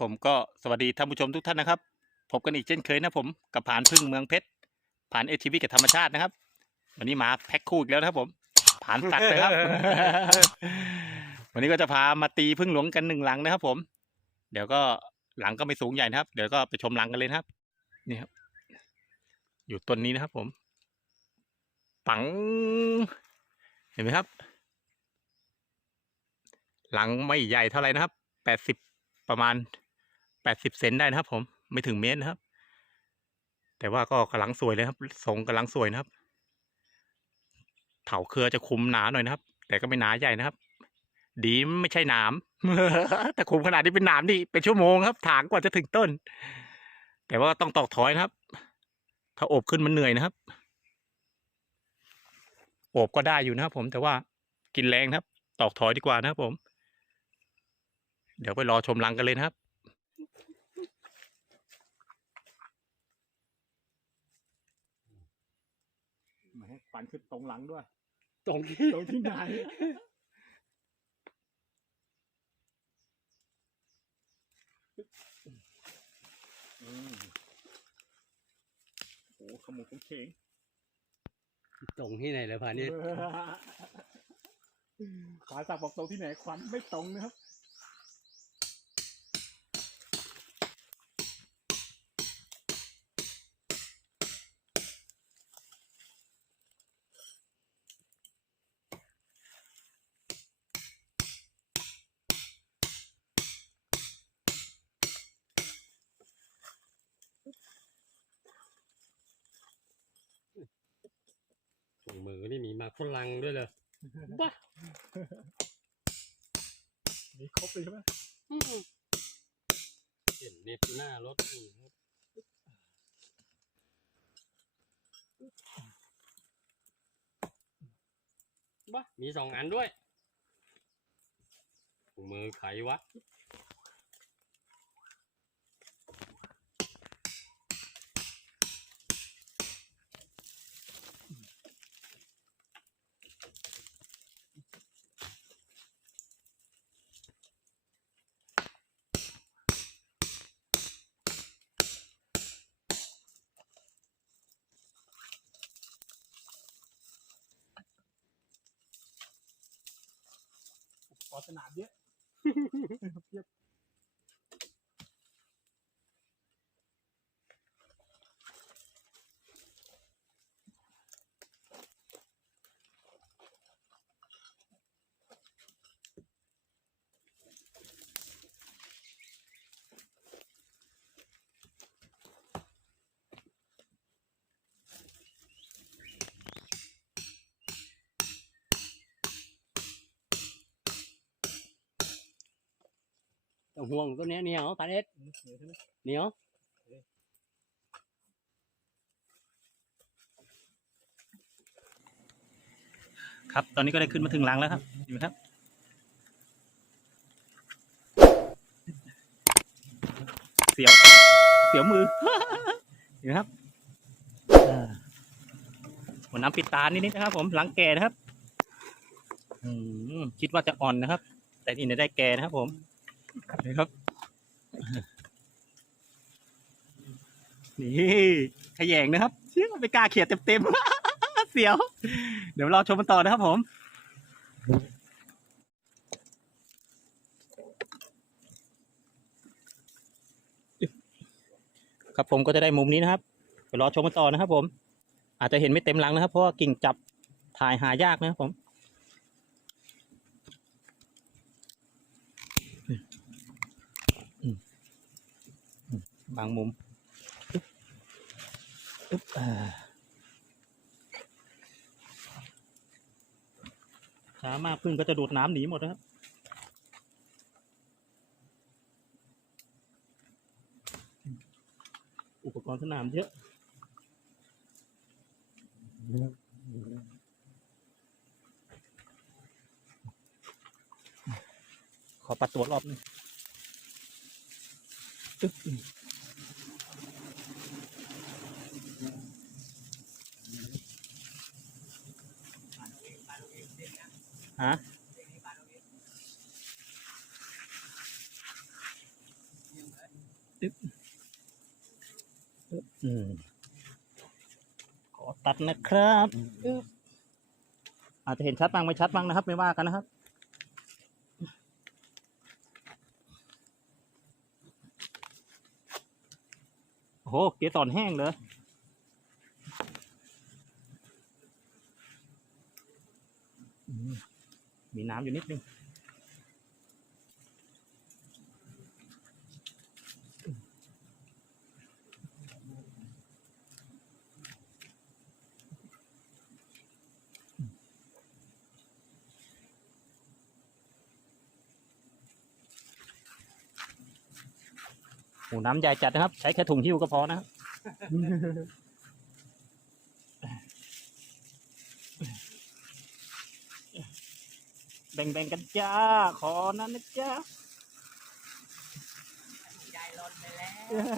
ผมก็สวัสดีท่านผู้ชมทุกท่านนะครับพบกันอีกเช่นเคยนะผมกับผ่านพึ่งเมืองเพชรผ่านเอทีวีกับธรรมชาตินะครับ วันนี้มาแพ็คคู่อีกแล้วนะครับผมผ่านตัดเลยครับ วันนี้ก็จะพามาตีพึ่งหลวงกันหนึ่งหลังนะครับ ผม เดี๋ยวก็หลังก็ไม่สูงใหญ่นะครับ เดี๋ยวก็ไปชมหลังกันเลยนะครับ นี่ครับ อยู่ต้นนี้นะครับ ผม ปัง เห็นไหมครับ หลังไม่ใหญ่เท่าไหร่นะครับแปดสิบประมาณแปดสิบเซนได้นะครับ ผมไม่ถึงเมตรนะครับ แต่ว่าก็กำลังสวยเลยครับทรงกำลังสวยนะครับ เถาเครือจะคุมหนาหน่อยนะครับ แต่ก็ไม่หนาใหญ่นะครับ ดีไม่ใช่หนามแต่คุมขนาดนี้เป็นหนามนี่เป็นชั่วโมงครับถางกว่าจะถึงต้น แต่ว่าต้องตอกถอยนะครับ ถ้าอบขึ้นมันเหนื่อยนะครับอบก็ได้อยู่นะครับผมแต่ว่ากินแรงครับ ตอกถอยดีกว่านะครับผม เดี๋ยวไปรอชมรังกันเลยนะครับ มาให้ฟันขึ้นตรงหลังด้วย ตรงที่ตรงที่ไหน อืมโอ้ขมุกขมเขงตรงที่ไหนเลยพานี่ขาสักบอกตรงที่ไหนควันไม่ตรงนะครับ ฝรั่งด้วยเลยบ้ามีครบเลยใช่ไหมเห็นเน็บหน้ารถนี่ครับบ้ามีสองอันด้วยถุงมือไขวัด สนามเยอะเทียบ ต้องห่วงตัวเนี้ยเหนียวปลาเด็ดเหนือใช่ไหมเหนียวครับ ตอนนี้ก็ได้ขึ้นมาถึงรังแล้วครับเห็นไหมครับ เสียว เสียวมือ เห็นไหมครับหัวน้ำปิดตานิดๆนะครับ ผมหลังแก่นะครับคิดว่าจะอ่อนนะครับ แต่นี่เนี่ยได้แก่นะครับผม นี่ครับ นี่ขยงนะครับเชี่ยไม่กล้าเขียดเต็มๆ เสียว เดี๋ยวเราชมกันต่อนะครับผมครับผมก็จะได้มุมนี้นะครับเดี๋ยวรอชมกันต่อนะครับผม อาจจะเห็นไม่เต็มหลังนะครับ เพราะว่ากิ่งจับถ่ายหายากนะครับผม บางมุมอึ๊บอึ๊บอ่าช้ามากพึ่งก็จะดูดน้ำหนีหมดนะครับอุปกรณ์สนามเยอะขอปัดตัวรอบหนึง ฮะอึ๊บอึ๊บอืมขอตัดนะครับอึ๊บอาจจะเห็นชัดบ้างไม่ชัดบ้างนะครับ ไม่ว่ากันนะครับโอ้โหเกสรแห้งเลยอืม มีน้ำอยู่นิดนึงโอ้น้ำใหญ่จัดนะครับ ใช้แค่ถุงหิ้วก็พอนะครับ แบ่งๆกันจ้า ขอนั้นนะจ้าใจร้อนไปแล้ว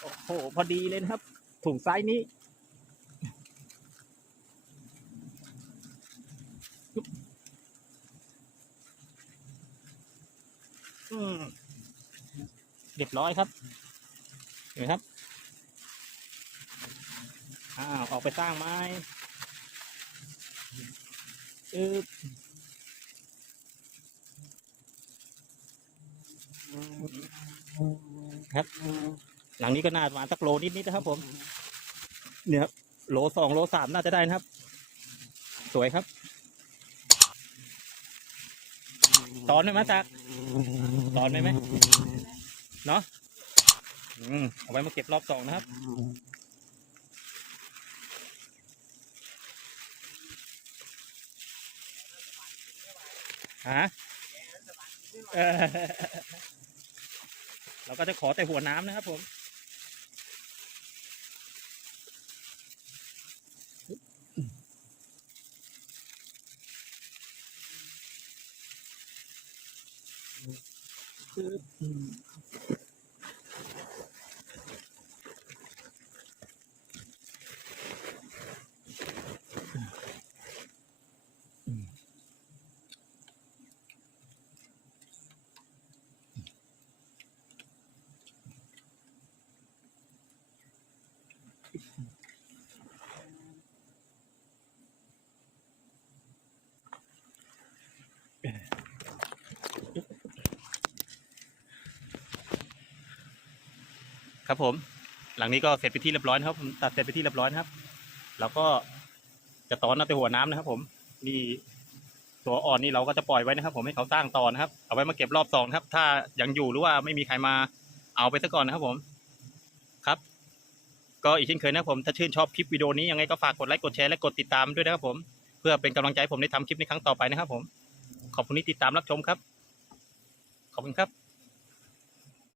โอ้โห พอดีเลยนะครับ ถุงไซส์นี้อืมเรียบร้อยครับ เห็นไหมครับ อ้าว ออกไปสร้างไม้ อึบครับ หลังนี้ก็น่าประมาณสักโลนิดๆนะครับผม เนี่ยครับโลสองโลสามน่าจะได้นะครับ สวยครับตอนไหมมาจากตอนไหมไหมเนาะเอาไว้มาเก็บรอบสองนะครับ ฮะเราก็จะขอแต่หัวน้ำนะครับผมค ครับผม หลังนี้ก็เสร็จไปที่เรียบร้อยนะครับผมตัดเสร็จไปที่เรียบร้อยนะครับ แล้วก็จะตอนเอาแต่หัวน้ำนะครับ ผมนี่ตัวอ่อนนี่เราก็จะปล่อยไว้นะครับ ผมให้เขาสร้างตอนนะครับ เอาไว้มาเก็บรอบสองครับ ถ้ายังอยู่หรือว่าไม่มีใครมาเอาไปซะก่อนนะครับผม ก็อีกเช่นเคยนะครับผมถ้าชื่นชอบคลิปวิดีโอนี้ยังไงก็ฝากกดไลค์กดแชร์และกดติดตามด้วยนะครับผมเพื่อเป็นกำลังใจผมในทำคลิปในครั้งต่อไปนะครับผม ขอบคุณที่ติดตามรับชมครับ ขอบคุณครับ